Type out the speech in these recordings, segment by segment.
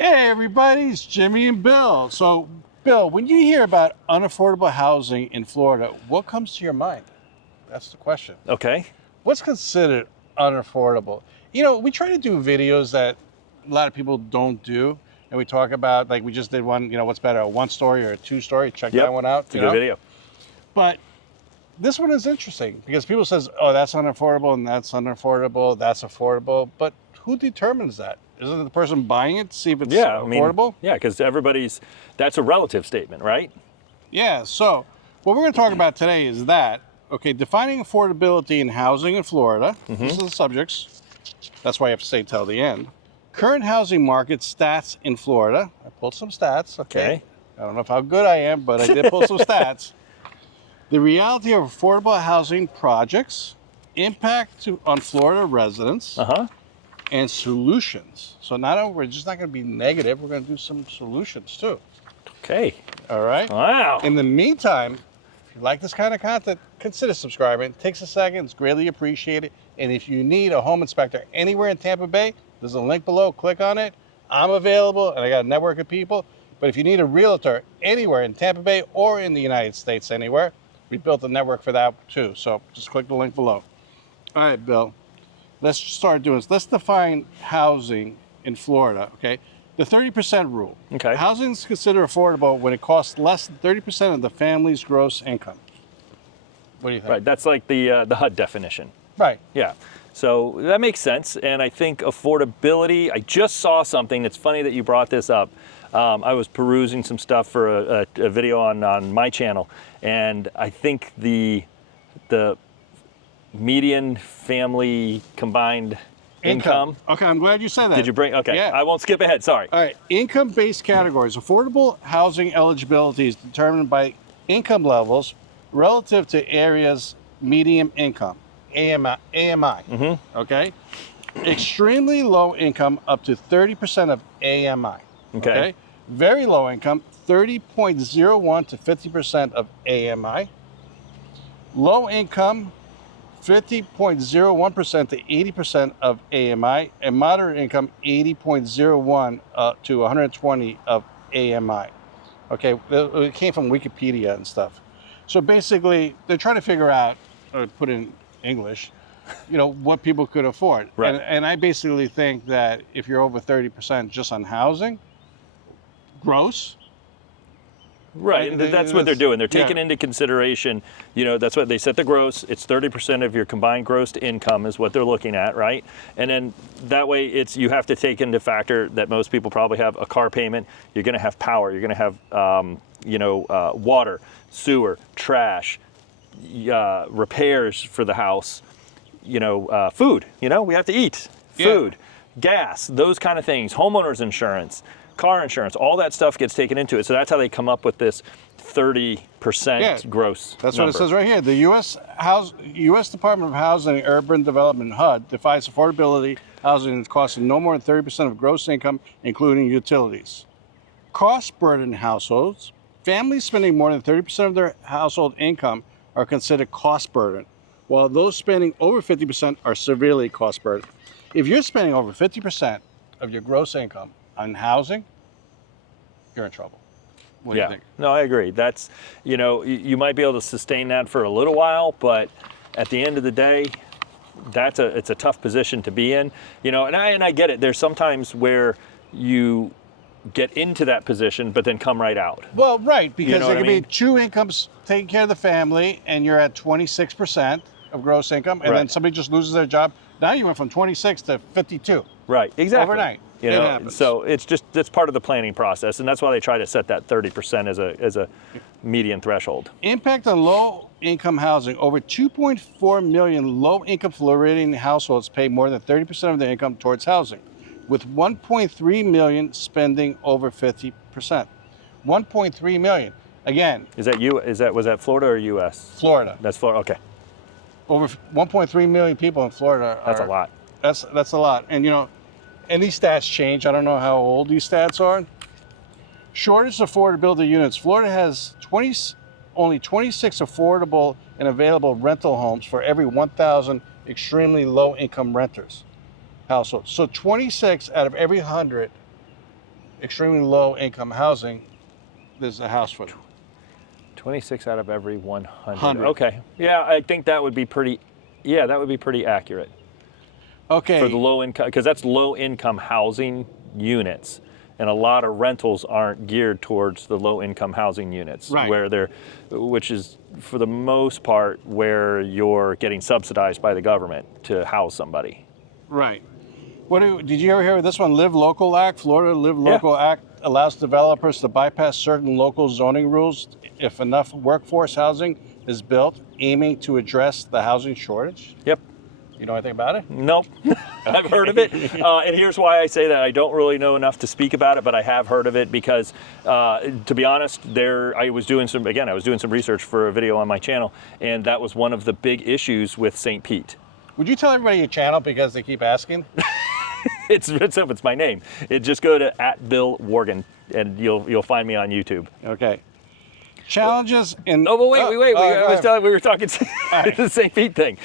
Hey everybody, it's Jimmy and Bill. So, Bill, when you hear about unaffordable housing in Florida, what comes to your mind? That's the question. Okay. What's considered unaffordable? You know, we try to do videos that a lot of people don't do, and we talk about, like we just did one, what's better, a 1-story or a 2-story? Check that one out. It's a good video. But this one is interesting because people says, oh, that's unaffordable and that's unaffordable, that's affordable. But who determines that? Isn't it the person buying it to see if it's affordable? Because that's a relative statement, right? Yeah, so what we're going to talk about today is that, okay, defining affordability in housing in Florida. This is the subjects. That's why I have to stay till the end. Current housing market stats in Florida. I pulled some stats, okay? I don't know how good I am, but I did pull some stats. The reality of affordable housing projects, impact on Florida residents, and solutions. So we're just not going to be negative. We're going to do some solutions too. Okay. All right. Wow. In the meantime, if you like this kind of content, consider subscribing. It takes a second. It's greatly appreciated. And if you need a home inspector anywhere in Tampa Bay, there's a link below. Click on it. I'm available, and I got a network of people. But if you need a realtor anywhere in Tampa Bay or in the United States anywhere, we built a network for that too. So just click the link below. All right, Bill. Let's start doing this. Let's define housing in Florida, okay? The 30% rule. Okay. Housing is considered affordable when it costs less than 30% of the family's gross income. What do you think? Right, that's like the HUD definition. Right. Yeah, so that makes sense. And I think affordability, I just saw something, it's funny that you brought this up. I was perusing some stuff for a video on my channel, and I think the median family combined income. Okay, I'm glad you said that. Did you bring? Okay, yeah. I won't skip ahead. Sorry. All right, income-based categories. Affordable housing eligibility is determined by income levels relative to areas' median income, AMI. Okay, extremely low income up to 30% of AMI. Okay, very low income 30.01 to 50% of AMI. Low income 50.01% to 80% of AMI, and moderate income 80.01 to 120 of AMI. Okay, it came from Wikipedia and stuff. So basically, they're trying to figure out, or put in English, what people could afford. Right. And I basically think that if you're over 30% just on housing, gross. Right, and that's what they're doing. They're taking into consideration, that's what they set the gross. It's 30% of your combined gross income is what they're looking at, right? And then that way you have to take into factor that most people probably have a car payment. You're going to have power. You're going to have, water, sewer, trash, repairs for the house, food. We have to eat, food, gas, those kind of things, homeowners insurance, car insurance, all that stuff gets taken into it. So that's how they come up with this 30% gross That's number. what it says right here. The U.S. Department of Housing and Urban Development, HUD, defines affordability housing as costing no more than 30% of gross income, including utilities. Cost burden households, families spending more than 30% of their household income are considered cost burden, while those spending over 50% are severely cost burden. If you're spending over 50% of your gross income on housing, you're in trouble. What do you think? No, I agree. That's, you might be able to sustain that for a little while, but at the end of the day, it's a tough position to be in. And I get it. There's sometimes where you get into that position, but then come right out. Well, right, because there could be 2 incomes taking care of the family, and you're at 26% of gross income, and then somebody just loses their job. Now you went from 26 to 52. Right, exactly. Overnight. It happens. So that's part of the planning process, and that's why they try to set that 30% as a median threshold. Impact on low-income housing. Over 2.4 million low-income Floridian households pay more than 30% of their income towards housing, with 1.3 million spending over 50%. 1.3 million. Again. Was that Florida or U.S.? Florida. That's Florida. Okay. Over 1.3 million people in Florida. That's a lot. That's a lot, and these stats change. I don't know how old these stats are. Shortage of affordability units. Florida has only 26 affordable and available rental homes for every 1,000 extremely low-income renters households. So 26 out of every 100 extremely low income housing, there's a house for them. 26 out of every 100. 100. Okay. Yeah, I think that would be pretty. Yeah, that would be pretty accurate Okay. for the low income, because that's low income housing units, and a lot of rentals aren't geared towards the low income housing units, Right. which is for the most part where you're getting subsidized by the government to house somebody. Right. Did you ever hear of this one? Live Local Act. Florida Live Local Act allows developers to bypass certain local zoning rules if enough workforce housing is built, aiming to address the housing shortage. Yep. You know anything about it? Nope. I've heard of it. And here's why I say that. I don't really know enough to speak about it, but I have heard of it because, to be honest, I was doing some research for a video on my channel, and that was one of the big issues with St. Pete. Would you tell everybody your channel because they keep asking? It's my name. Just go to @BillWorgan, and you'll find me on YouTube. Okay. Challenges in. Oh, but wait. We were talking the St. Pete thing.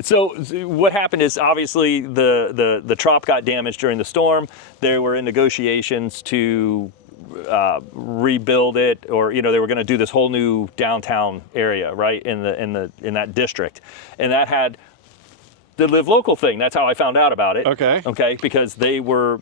So what happened is obviously the trop got damaged during the storm. They were in negotiations to rebuild it, or they were going to do this whole new downtown area, right, in that district, and that had the Live Local thing. That's how I found out about it. Okay, because they were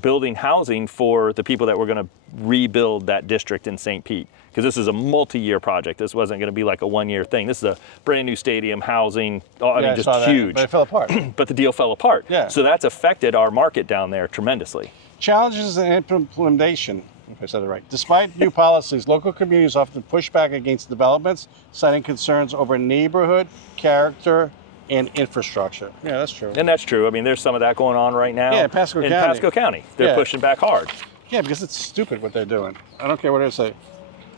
building housing for the people that were going to rebuild that district in St. Pete. Because this is a multi-year project. This wasn't going to be like a one-year thing. This is a brand new stadium, housing. Just huge. But it fell apart. But the deal fell apart. Yeah. So that's affected our market down there tremendously. Challenges in implementation, if I said it right. Despite new policies, local communities often push back against developments, citing concerns over neighborhood, character, and infrastructure. Yeah, that's true. And that's true. I mean, there's some of that going on right now. Yeah, in Pasco County. They're pushing back hard. Yeah, because it's stupid what they're doing. I don't care what they say.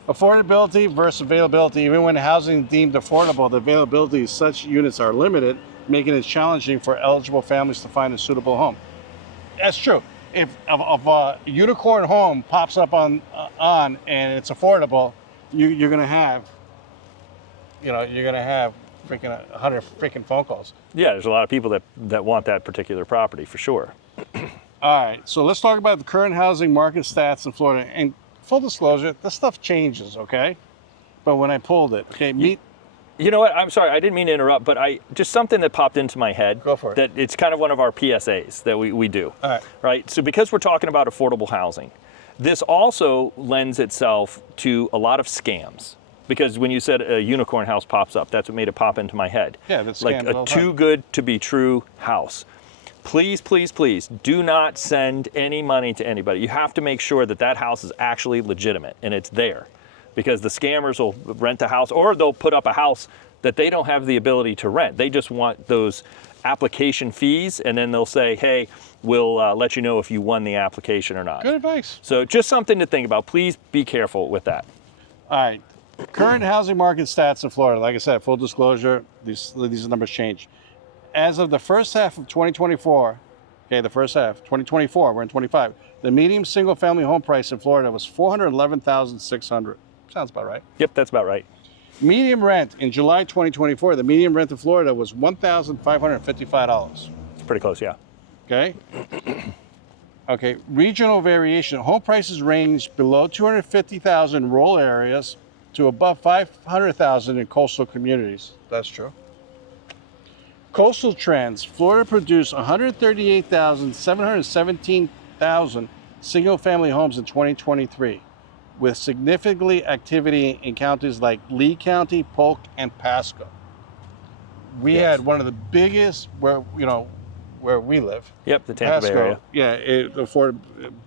Affordability versus availability. Even when housing is deemed affordable, the availability of such units are limited, making it challenging for eligible families to find a suitable home. That's true. If a unicorn home pops up on and it's affordable, you're gonna have freaking 100 freaking phone calls. Yeah, there's a lot of people that want that particular property for sure. All right, so let's talk about the current housing market stats in Florida. And full disclosure, this stuff changes, okay? But when I pulled it, okay, You know what? I'm sorry, I didn't mean to interrupt, but just something that popped into my head. Go for it. That it's kind of one of our PSAs that we do. All right. Right? So because we're talking about affordable housing, this also lends itself to a lot of scams. Because when you said a unicorn house pops up, that's what made it pop into my head. Yeah, that's like a too good to be true house. Please, please, please do not send any money to anybody. You have to make sure that house is actually legitimate and it's there. Because the scammers will rent a house, or they'll put up a house that they don't have the ability to rent. They just want those application fees, and then they'll say, hey, we'll let you know if you won the application or not. Good advice. So just something to think about. Please be careful with that. All right. Current housing market stats in Florida. Like I said, full disclosure, these numbers change. As of the first half of 2024, okay, the first half, 2024, we're in 25, the median single-family home price in Florida was $411,600. Sounds about right. Yep, that's about right. Median rent in July 2024, the median rent in Florida was $1,555. It's pretty close, yeah. Okay. Okay, regional variation. Home prices range below $250,000 in rural areas to above $500,000 in coastal communities. That's true. Coastal trends. Florida produced 138,717 single-family homes in 2023, with significant activity in counties like Lee County, Polk, and Pasco. We had one of the biggest where we live. Yep, the Tampa Bay area. Yeah,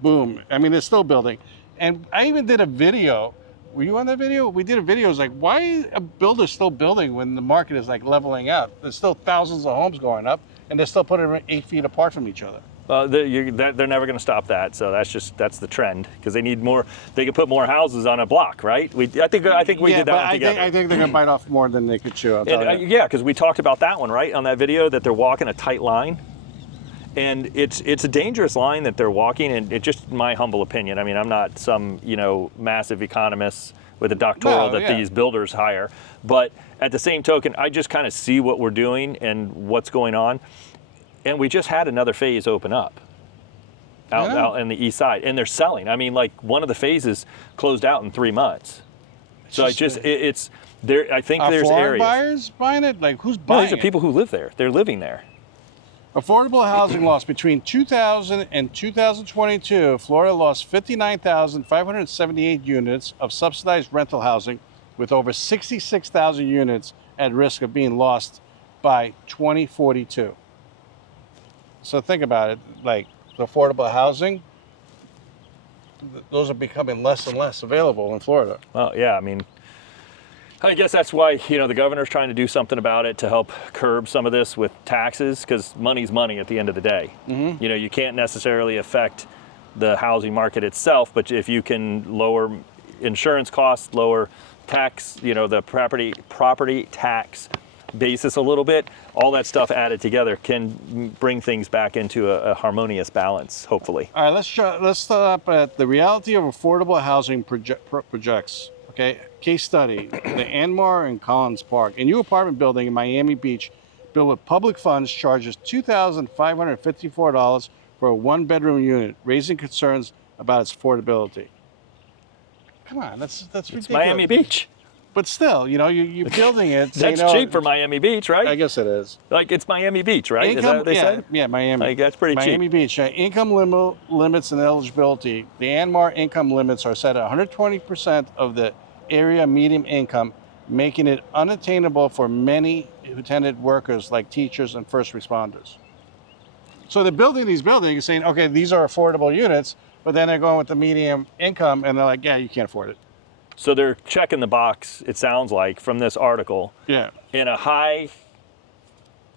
boom. I mean, it's still building. And I even did a video. Were you on that video? We did a video. It's like, why is a builder still building when the market is like leveling out? There's still thousands of homes going up, and they're still putting them 8 feet apart from each other. They're never going to stop that. So that's the trend, because they need more. They can put more houses on a block, right? I think we did that one together. I think they're going to bite off more than they could chew. Yeah, because we talked about that one, right, on that video, that they're walking a tight line. And it's a dangerous line that they're walking, and it's just my humble opinion. I mean, I'm not some massive economist with a doctoral these builders hire, but at the same token, I just kind of see what we're doing and what's going on, and we just had another phase open up. out in the east side, and they're selling. I mean, like one of the phases closed out in 3 months. So it's there. I think there's areas. Buyers buying it? Like who's No, buying these are people who live there. They're living there. Affordable housing loss between 2000 and 2022. Florida lost 59,578 units of subsidized rental housing, with over 66,000 units at risk of being lost by 2042. So think about it, like the affordable housing, those are becoming less and less available in Florida. Well, yeah, I mean, I guess that's why, the governor's trying to do something about it to help curb some of this with taxes, because money's money at the end of the day. Mm-hmm. You can't necessarily affect the housing market itself, but if you can lower insurance costs, lower tax, the property tax basis a little bit, all that stuff added together can bring things back into a harmonious balance, hopefully. All right, let's stop at the reality of affordable housing projects. Okay, case study: the Anmar and Collins Park, a new apartment building in Miami Beach, built with public funds, charges $2,554 for a one-bedroom unit, raising concerns about its affordability. Come on, that's ridiculous. It's Miami Beach. But still, you're building it. That's cheap for Miami Beach, right? I guess it is. Like, it's Miami Beach, right? Is that what they said? Yeah, Miami. Like, that's pretty cheap. Miami Beach. Income limits and eligibility. The Anmar income limits are set at 120% of the area median income, making it unattainable for many attendant workers like teachers and first responders. So they're building these buildings saying, okay, these are affordable units, but then they're going with the median income and they're like, yeah, you can't afford it. So they're checking the box, it sounds like, from this article. Yeah. In a high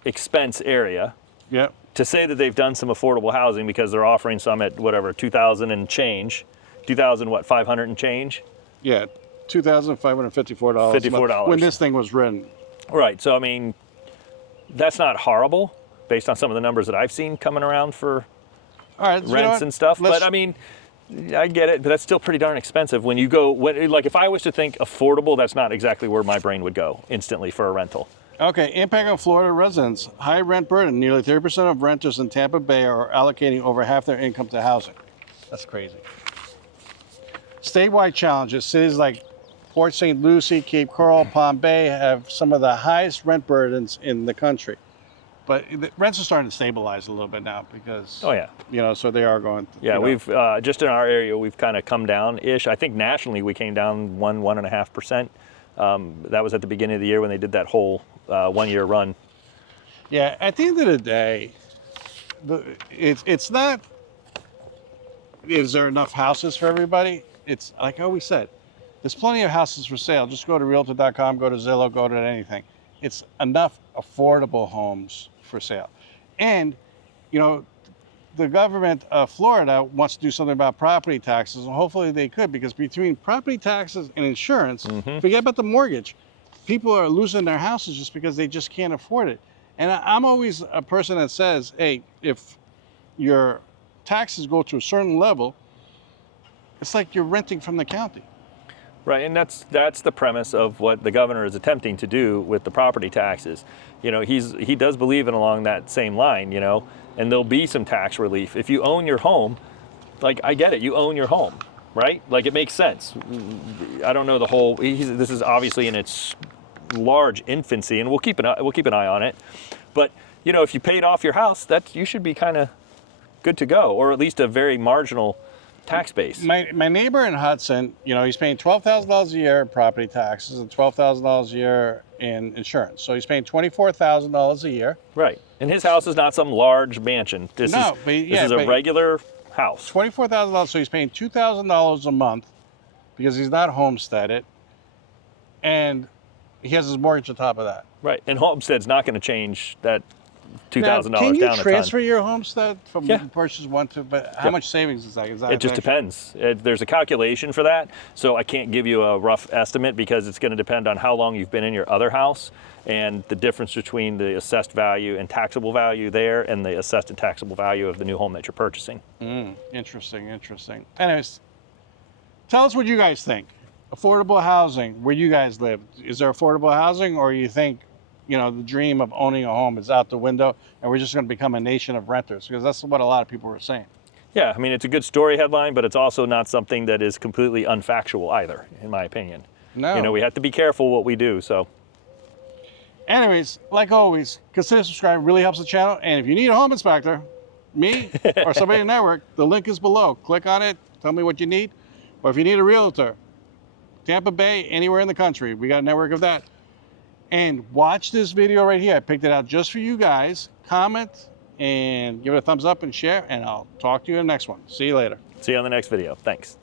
expense area. Yeah. To say that they've done some affordable housing because they're offering some at whatever, 2,000 and change. 2,000 what, 500 and change? Yeah, $2,554. $54. When this thing was written. Right, so I mean, that's not horrible based on some of the numbers that I've seen coming around for rents and stuff. But I mean, I get it, but that's still pretty darn expensive when you go, like if I was to think affordable, that's not exactly where my brain would go instantly for a rental. Okay, impact on Florida residents. High rent burden. Nearly 30% of renters in Tampa Bay are allocating over half their income to housing. That's crazy. Statewide challenges. Cities like Port St. Lucie, Cape Coral, Palm Bay have some of the highest rent burdens in the country. But the rents are starting to stabilize a little bit now because, so they are going. We've just in our area, we've kind of come down-ish. I think nationally we came down 1.5%. That was at the beginning of the year when they did that whole 1 year run. Yeah, at the end of the day, it's not, is there enough houses for everybody? It's like I always said, there's plenty of houses for sale. Just go to realtor.com, go to Zillow, go to anything. It's enough affordable homes for sale. And, the government of Florida wants to do something about property taxes, and hopefully they could, because between property taxes and insurance, forget about the mortgage, people are losing their houses just because they just can't afford it. And I'm always a person that says, hey, if your taxes go to a certain level, it's like you're renting from the county. Right, and that's the premise of what the governor is attempting to do with the property taxes. He does believe in along that same line, and there'll be some tax relief. If you own your home, like I get it, you own your home, right? Like it makes sense. I don't know the whole, this is obviously in its large infancy, and we'll keep an eye on it. But, if you paid off your house, you should be kind of good to go, or at least a very marginal tax base. My neighbor in Hudson, he's paying $12,000 a year in property taxes and $12,000 a year in insurance. So he's paying $24,000 a year. Right. And his house is not some large mansion. This is a regular house. $24,000, so he's paying $2,000 a month because he's not homesteaded. And he has his mortgage on top of that. Right. And homestead's not going to change that $2,000 down a ton. Can you transfer your homestead from purchase one to, but how much savings is that? It just depends. There's a calculation for that, so I can't give you a rough estimate because it's going to depend on how long you've been in your other house and the difference between the assessed value and taxable value there and the assessed and taxable value of the new home that you're purchasing. Interesting. Anyways, tell us what you guys think. Affordable housing, where you guys live. Is there affordable housing, or you think the dream of owning a home is out the window and we're just going to become a nation of renters? Because that's what a lot of people were saying. Yeah, I mean, it's a good story headline, but it's also not something that is completely unfactual either, in my opinion. No. You know, we have to be careful what we do, so. Anyways, like always, consider subscribing. Really helps the channel. And if you need a home inspector, me or somebody in the network, the link is below. Click on it. Tell me what you need. Or if you need a realtor, Tampa Bay, anywhere in the country, we got a network of that. And watch this video right here. I picked it out just for you guys. Comment and give it a thumbs up and share. And I'll talk to you in the next one. See you later. See you on the next video. Thanks.